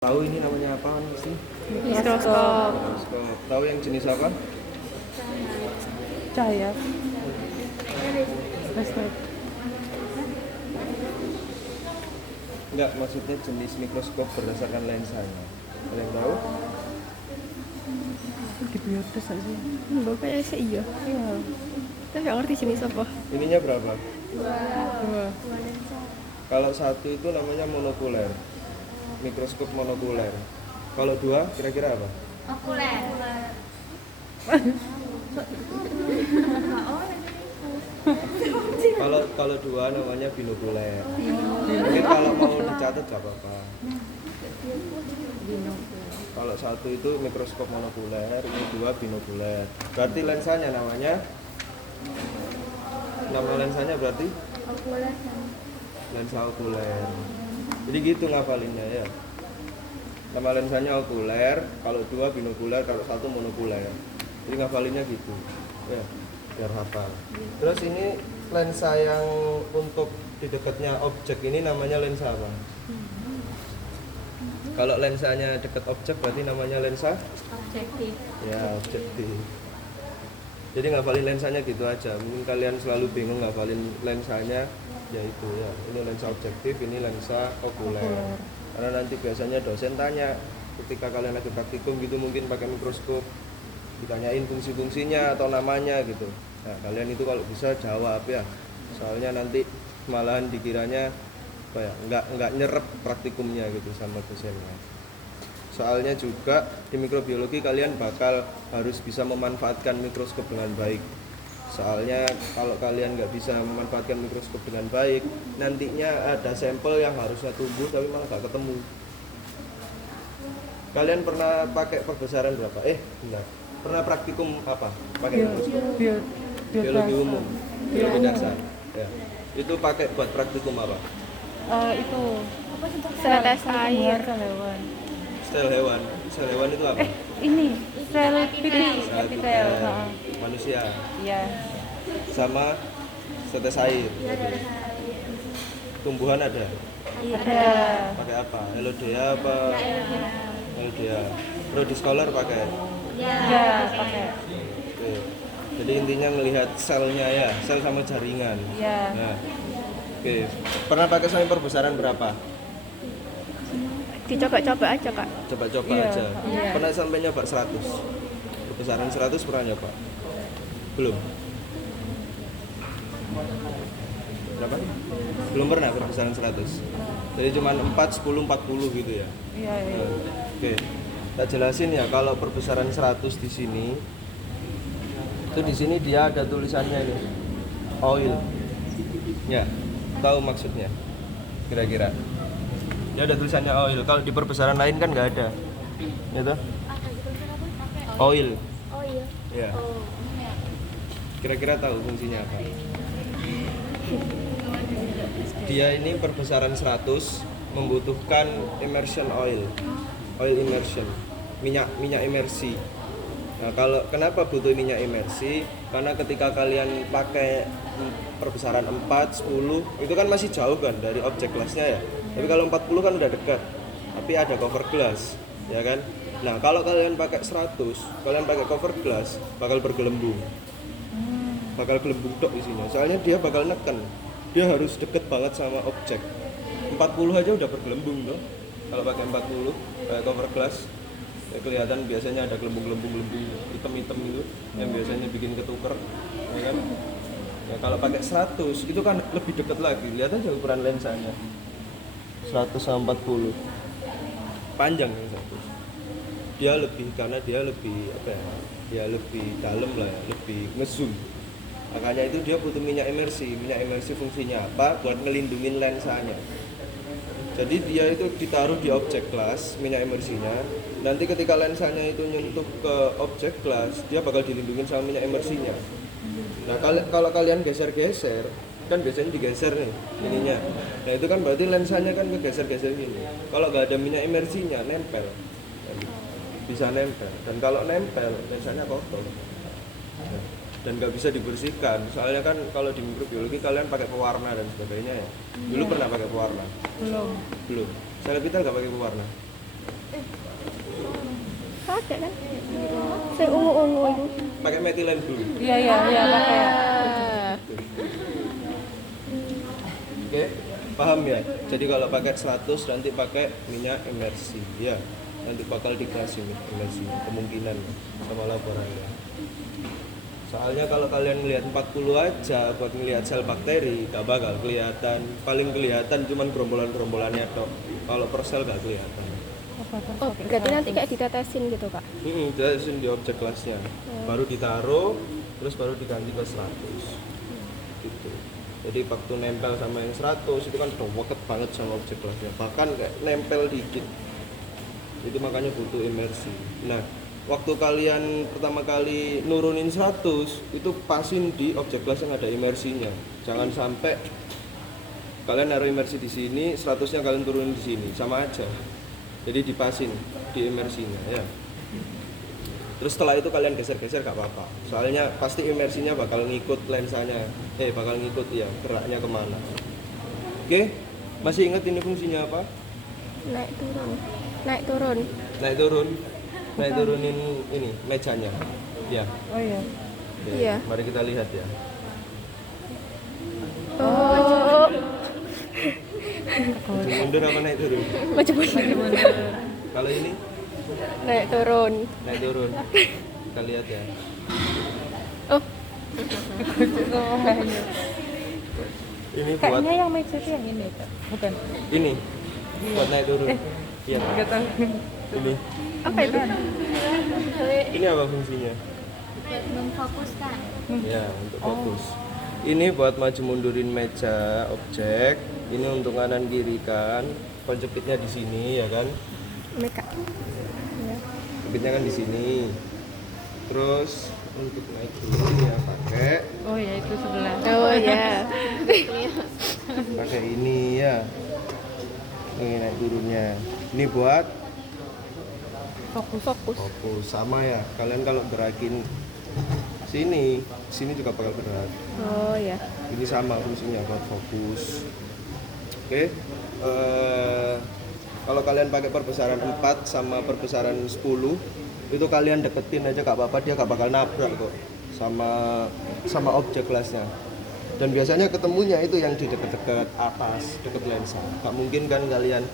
Tahu ini namanya apa sih? Mikroskop. Mikroskop. Tahu yang jenis apa? Cahaya. Listrik. Enggak, maksudnya jenis mikroskop berdasarkan lensanya. Ada yang tahu? Di biotes aja sih. Bapaknya sih iya. Iya. Tapi nggak ngerti jenis apa. Ininya berapa? Dua. Kalau satu itu namanya monokuler. Mikroskop monokuler. Kalau dua kira-kira apa? Okuler. Kalau dua namanya binokuler. Mungkin kalau mau dicatat gak apa-apa. Kalau satu itu mikroskop monokuler, ini dua binokuler. Berarti lensanya namanya? Nama lensanya berarti? Okuler. Lensa okuler. Jadi gitu ngapalinnya ya. Nama lensanya okuler, kalau dua binokuler, kalau satu monokuler. Jadi ngapalinnya gitu. Ya, biar hafal. Terus ini lensa yang untuk di dekatnya objek ini namanya lensa apa? Kalau lensanya dekat objek berarti namanya lensa? Objektif. Ya, objektif. Jadi ngafalin lensanya gitu aja. Mungkin kalian selalu bingung ngafalin lensanya, ya itu ya. Ini lensa objektif, ini lensa okuler. Karena nanti biasanya dosen tanya ketika kalian lagi praktikum gitu, mungkin pakai mikroskop, ditanyain fungsi-fungsinya atau namanya gitu. Nah, kalian itu kalau bisa jawab ya. Soalnya nanti malahan dikiranya apa ya, nggak nyerep praktikumnya gitu sama dosennya. Soalnya juga di mikrobiologi kalian bakal harus bisa memanfaatkan mikroskop dengan baik. Soalnya kalau kalian nggak bisa memanfaatkan mikroskop dengan baik, nantinya ada sampel yang harusnya tumbuh tapi malah nggak ketemu. Kalian pernah pakai perbesaran berapa? Benar. Pernah praktikum apa? Pakai mikroskop? Biologi umum, biologi dasar. Ya. Itu pakai buat praktikum apa? Itu Setetes air. sel hewan. Sel hewan. Sel hewan itu apa? Ini sel pipi. Sel Epitel. manusia. Iya. Sama setes air. Tumbuhan ada. Ada. Pakai apa? LODA apa? LODA. Scholar pakai. Ya, pakai. Oke. Jadi intinya melihat selnya ya, sel sama jaringan. Iya. Nah. Oke. Pernah pakai sampai perbesaran berapa? Dicoba-coba aja, Kak. Coba-coba Iya. aja. Iya. Pernah sampai nyoba 100? Perbesaran 100 pernah nyoba? Belum. Berapa? Belum pernah perbesaran 100. Jadi cuma 4, 10, 40 gitu ya. Iya, iya. Oke. Tak jelasin ya, kalau perbesaran 100 di sini itu di sini dia ada tulisannya ini. Oil. Ya, tahu maksudnya? Kira-kira. Dia ada tulisannya oil. Kalau di perbesaran lain kan nggak ada. Ya toh? Oil. Oh iya. Ya. Kira-kira tahu fungsinya apa? Dia ini perbesaran 100 membutuhkan immersion oil. Oil immersion. Minyak imersi. Nah, kalau kenapa butuh minyak imersi? Karena ketika kalian pakai perbesaran 4, 10, itu kan masih jauh kan dari objek glassnya ya. Tapi kalau 40 kan udah dekat. Tapi ada cover glass, ya kan? Nah, kalau kalian pakai 100, kalian pakai cover glass bakal bergelembung. Bakal gelembung tok isinya. Soalnya dia bakal neken. Dia harus deket banget sama objek. 40 aja udah bergelembung loh. Kalau pakai 40 pakai cover glass, ya kelihatan biasanya ada gelembung-gelembung hitam-hitam gitu yang biasanya bikin ketuker, ya kan? Ya kalau pakai 100 itu kan lebih dekat lagi. Lihat aja ukuran lensanya. 100 sama 40. Panjang yang 100. Dia lebih karena dia lebih apa ya? Dia lebih dalam lah, ya, lebih ngezoom. Makanya itu dia butuh minyak imersi. Minyak imersi fungsinya apa? Buat ngelindungin lensanya. Jadi dia itu ditaruh di objek glass, minyak imersinya. Nanti ketika lensanya itu nyentuh ke objek glass, dia bakal dilindungin sama minyak imersinya. Nah, kalau kalian geser-geser, kan biasanya digeser nih ininya. Nah, itu kan berarti lensanya kan kegeser-geser gini. Kalau nggak ada minyak imersinya, nempel. Bisa nempel. Dan kalau nempel, lensanya kotor. Nah, dan nggak bisa dibersihkan. Soalnya kan kalau di mikrobiologi kalian pakai pewarna dan sebagainya ya. Dulu pernah pakai pewarna? Belum. Belum. Sel vital nggak pakai pewarna? pakai kan? Saya ungu-ungu itu. Pakai metilen dulu. Iya pakai. Ah. Oke, paham ya? Jadi kalau pakai 100 nanti pakai minyak emersi, ya. Nanti bakal dikasih emersi, kemungkinan sama laborannya. Soalnya kalau kalian melihat 40 aja buat melihat sel bakteri, gak bakal kelihatan. Paling kelihatan cuman gerombolan-gerombolannya tok. Kalau per sel gak kelihatan. Oh, berarti nanti kayak ditetesin gitu, Kak? Ditetesin di objek kelasnya. Baru ditaruh, terus baru diganti ke 100. Gitu. Jadi waktu nempel sama yang 100 itu kan udah weket banget sama objek kelasnya. Bahkan kayak nempel dikit. Itu makanya butuh imersi. Nah, waktu kalian pertama kali nurunin 100 itu pasin di objek kelas yang ada imersinya. Jangan sampai kalian naruh imersi di sini, 100-nya kalian turunin di sini, sama aja. Jadi dipasin di imersinya ya. Terus setelah itu kalian geser-geser gak apa-apa. Soalnya pasti imersinya bakal ngikut lensanya. Bakal ngikut ya geraknya kemana. Oke, masih ingat ini fungsinya apa? Naik turun. Naik turun. Naik turun. Naik turunin ini mejanya. Ya. Oh iya. Oke, Iya. mari kita lihat ya. Oh, Maju mundur apa naik turun? macam mana? Kalau ini Naik turun. naik turun. Kita lihat ya. Oh, Ini buat Kayaknya yang meja itu yang ini, Kak. Bukan. ini buat naik turun. Iya. Enggak tahu. Ini. apa itu? Ini apa fungsinya? Buat memfokuskan. Ya, untuk fokus. Ini buat maju mundurin meja objek. Ini untuk kanan kiri kan. Penjepitnya di sini ya kan. Meka. Jepitnya kan di sini. Terus untuk naik turun ya pakai Oh ya itu sebelah. Oh ya. pakai ini ya. Ini naik turunnya. Ini buat Fokus. fokus sama ya. Kalian kalau gerakin sini juga bakal gerak. Oh ya. Ini sama fungsinya buat fokus. Oke. Kalau kalian pakai perbesaran 4 sama perbesaran 10 itu kalian deketin aja gak apa-apa, dia gak bakal nabrak kok sama objek kelasnya. Dan biasanya ketemunya itu yang di dekat-dekat atas, dekat lensa. Gak mungkin kan kalian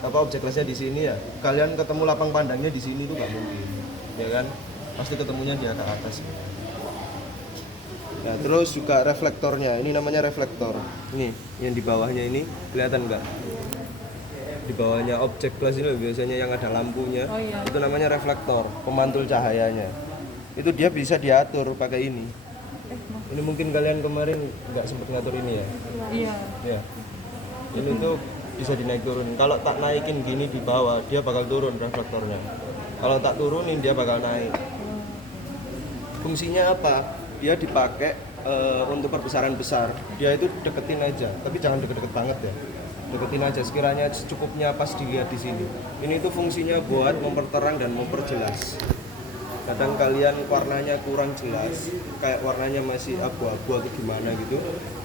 objek kelasnya di sini ya. Kalian ketemu lapang pandangnya di sini tuh gak mungkin. Ya kan? Pasti ketemunya di atas. Nah, terus juga reflektornya. Ini namanya reflektor. Ini yang di bawahnya ini kelihatan nggak? Di bawahnya objek kelas ini biasanya yang ada lampunya. Oh, iya. Itu namanya reflektor, pemantul cahayanya. Itu dia bisa diatur pakai ini. Ini mungkin kalian kemarin nggak sempat ngatur ini ya? Iya. Ya. Ini tuh bisa dinaik turun. Kalau tak naikin gini di bawah, dia bakal turun reflektornya. Kalau tak turunin dia bakal naik. Fungsinya apa? Dia dipakai untuk perbesaran besar. Dia itu deketin aja, tapi jangan deket-deket banget ya. Deketin aja sekiranya secukupnya pas dilihat di sini. Ini tuh fungsinya buat memperterang dan memperjelas. Kadang kalian warnanya kurang jelas, kayak warnanya masih abu-abu atau gimana gitu.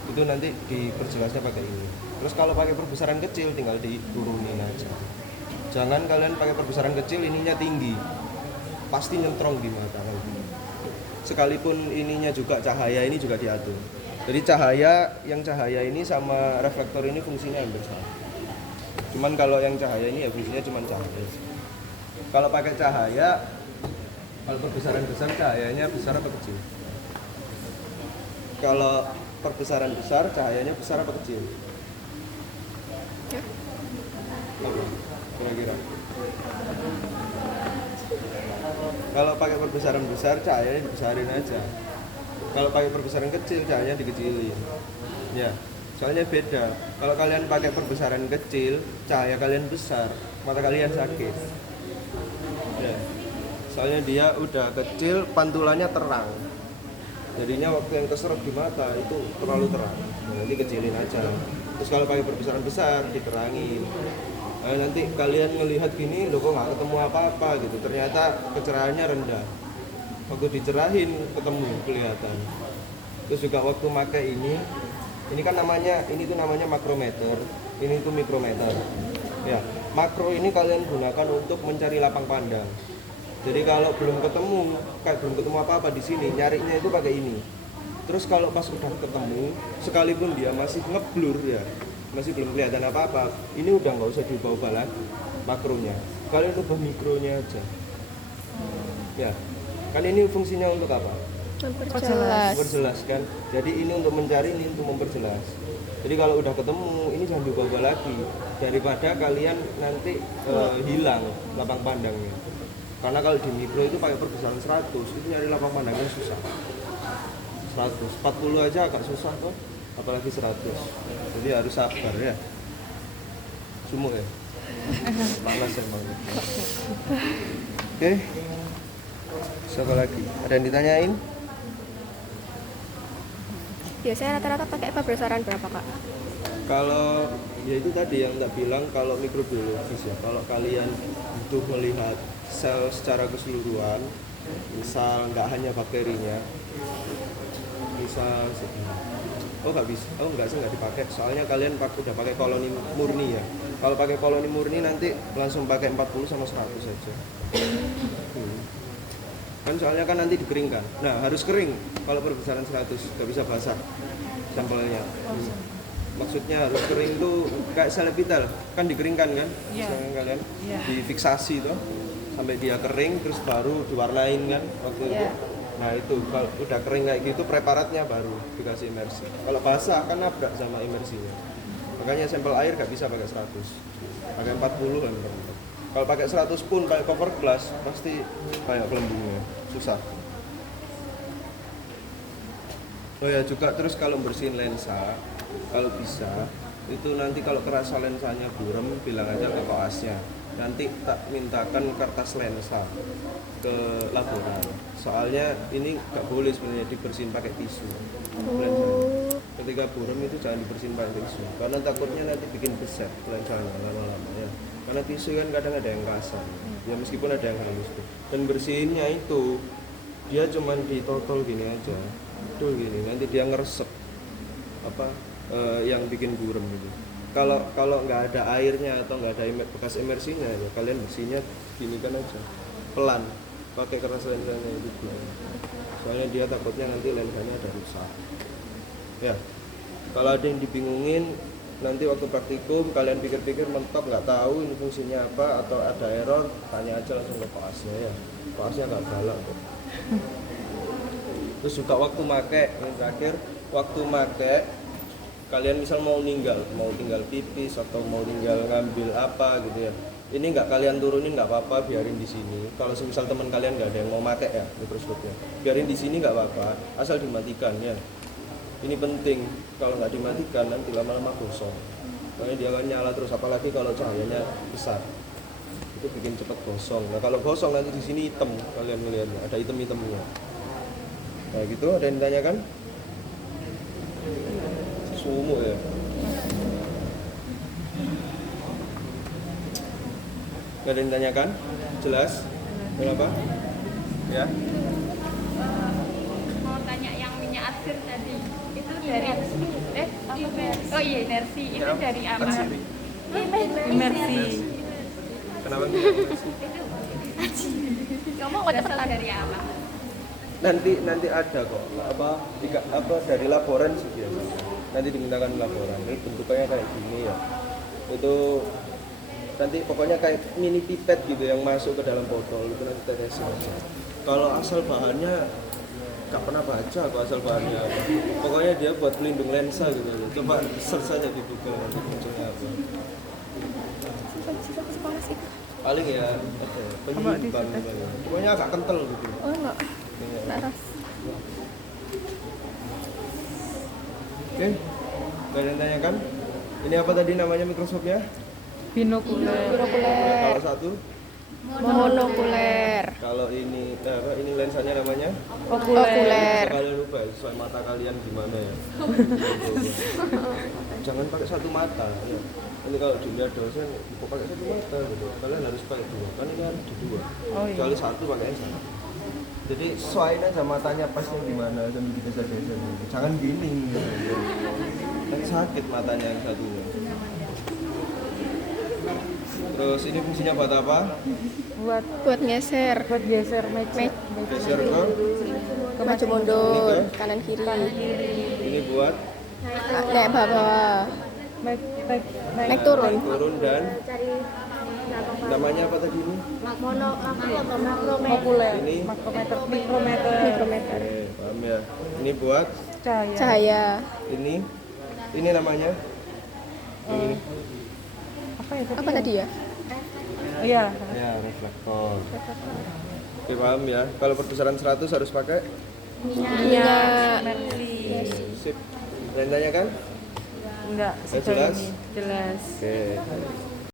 Itu nanti diperjelasnya pakai ini. Terus kalau pakai perbesaran kecil tinggal diturunin aja. Jangan kalian pakai perbesaran kecil ininya tinggi. Pasti nyentrong di mata kalian. Sekalipun ininya juga cahaya ini juga diatur. Jadi cahaya ini sama reflektor ini fungsinya hampir sama. Cuman kalau yang cahaya ini ya fungsinya cuma cahaya. Kalau pakai cahaya, kalau perbesaran besar cahayanya besar apa kecil? Kalau perbesaran besar cahayanya besar apa kecil? Apa? Kira-kira. Kalau pakai perbesaran besar cahayanya dibesarin aja. Kalau pakai perbesaran kecil cahayanya dikecilin. Ya, soalnya beda. Kalau kalian pakai perbesaran kecil, cahaya kalian besar, mata kalian sakit. Ya. Soalnya dia udah kecil, pantulannya terang. Jadinya waktu yang keserap di mata itu terlalu terang. Nah, nanti kecilin aja. Terus kalau pakai perbesaran besar diterangin. Nah, nanti kalian ngelihat gini, loh kok nggak ketemu apa-apa gitu. Ternyata kecerahannya rendah. Waktu dicerahin ketemu kelihatan. Terus juga waktu pakai ini kan ini tuh namanya makrometer, ini tuh mikrometer. Ya, makro ini kalian gunakan untuk mencari lapang pandang. Jadi kalau belum ketemu apa-apa di sini, nyarinya itu pakai ini. Terus kalau pas udah ketemu, sekalipun dia masih ngeblur ya, masih belum kelihatan apa-apa, ini udah nggak usah diubah-ubah lagi makronya. Kalian ubah mikronya aja. Ya, kan ini fungsinya untuk apa? Memperjelas. Memperjelas kan. Jadi ini untuk mencari, ini untuk memperjelas. Jadi kalau udah ketemu, ini jangan diubah-ubah lagi daripada kalian nanti hilang lapang pandangnya. Karena kalau di mikro itu pakai perbesaran 100, itu nyari lapang pandangnya susah. 140 aja agak susah tuh, apalagi 100. Jadi harus sabar ya. Sumuk ya. Panas emang. Oke. Siapa lagi? Ada yang ditanyain? Biasanya rata-rata pakai perbesaran berapa, Kak? Kalau ya itu tadi yang tak bilang, kalau mikrobiologis ya, kalau kalian butuh melihat sel secara keseluruhan, misal nggak hanya bakterinya, misal nggak bisa, nggak dipakai, soalnya kalian udah pakai koloni murni ya. Kalau pakai koloni murni nanti langsung pakai 40 sama 100 saja. Kan soalnya kan nanti dikeringkan. Nah harus kering kalau perbesaran 100, nggak bisa basah sampelnya. Maksudnya harus kering tuh kayak sel vital kan dikeringkan kan, misalnya kalian difiksasi tuh sampai dia kering, terus baru diwarnain kan waktu itu. Nah itu kalau udah kering kayak gitu, preparatnya baru dikasih imersi. Kalau basah kan nabrak sama imersinya. Makanya sampel air nggak bisa pakai 100, pakai 40 kan. Kalau pakai 100 pun pakai cover glass pasti kayak gelembungnya, susah. Oh ya juga, terus kalau bersihin lensa, kalau bisa itu nanti kalau kerasa lensanya buram, bilang aja ke koasnya. Nanti tak mintakan kertas lensa ke laboran. Soalnya ini nggak boleh sebenarnya dibersihin pakai tisu. Lensanya. Ketika buram itu jangan dibersihin pakai tisu, karena takutnya nanti bikin besar lensanya lama-lama ya. Karena tisu kan kadang ada yang kasar, ya meskipun ada yang halus tuh. Dan bersihinnya itu dia cuman ditotol gini aja, tuh gini, nanti dia ngeresep yang bikin buram gitu. Kalau nggak ada airnya atau nggak ada bekas imersinya ya kalian bersihnya gini kan aja, pelan, pakai kertas lensanya itu pelan. Soalnya dia takutnya nanti lensanya ada rusak. Ya, kalau ada yang dibingungin nanti waktu praktikum kalian pikir-pikir mentok nggak tahu ini fungsinya apa atau ada error, tanya aja langsung ke koasnya ya. Koasnya nggak galak kok. Terus juga waktu make, yang terakhir waktu make kalian misal mau tinggal pipis atau mau tinggal ngambil apa gitu ya, ini nggak kalian turunin nggak apa-apa, biarin di sini. Kalau misal teman kalian nggak ada yang mau make ya mikroskopnya, biarin di sini nggak apa-apa, asal dimatikan ya. Ini penting, kalau nggak dimatikan nanti lama-lama gosong. Makanya dia akan nyala terus, apalagi kalau cahayanya besar, itu bikin cepat gosong. Nah kalau gosong nanti di sini hitam, kalian melihatnya ada hitam-hitamnya. Nah gitu, ada yang ditanyakan? Sumuk ya. Gak ada yang ditanyakan? Jelas? Kenapa? Ya? Mau tanya yang minyak atsir tadi. Itu dari oh iya inersi. Itu dari apa? Imersi. Kenapa imersi? Kamu berasal dari apa? Nanti ada kok apa dari laporan sih biasa. Nanti dimintakan laporan. Ini bentuknya kayak gini ya. Itu nanti pokoknya kayak mini pipet gitu yang masuk ke dalam botol, itu nanti tetesin aja. Kalau asal bahannya nggak pernah baca kok asal bahannya apa. Pokoknya dia buat pelindung lensa gitu. Coba search saja di Google nanti munculnya apa. Sisa panas itu. Paling ya penyimpan, pokoknya agak kental gitu. Oh enggak. Laras. Oke, ada yang tanyakan? Ini apa tadi namanya mikroskopnya? Binokuler. Kalau satu, Monokuler. kalau ini ini lensanya namanya? Okuler. Kalian lupa sesuai mata kalian gimana ya? Jangan pakai satu mata ya. Ini kalau dilihat dosen kok pakai satu mata gitu. Kalian harus pakai dua, kan ini harus di dua. Kecuali satu pakai satu. Jadi sesuaiin aja matanya pas yang gimana dan digeser-geser gitu. Jangan gini gitu. Kan sakit matanya yang satunya. Terus ini fungsinya buat apa? Buat Buat geser. geser meja. Geser ke. Ke maju mundur, kanan kiri. Ini buat Naik bawah. Naik Naik turun. turun dan namanya apa tadi ini? Okuler, Ini? makrometer, mikrometer, Mikrometer. Oke, paham ya. Ini buat cahaya. Cahaya. ini namanya. Ini. Apa ya? Apa tadi ya? Oh, iya. Ya, reflektor. Oke, paham ya. Kalau perbesaran 100 harus pakai Minyak. Mercy. sip. Dan tanya kan? Enggak, Jelas? sejauh ini jelas. Oke.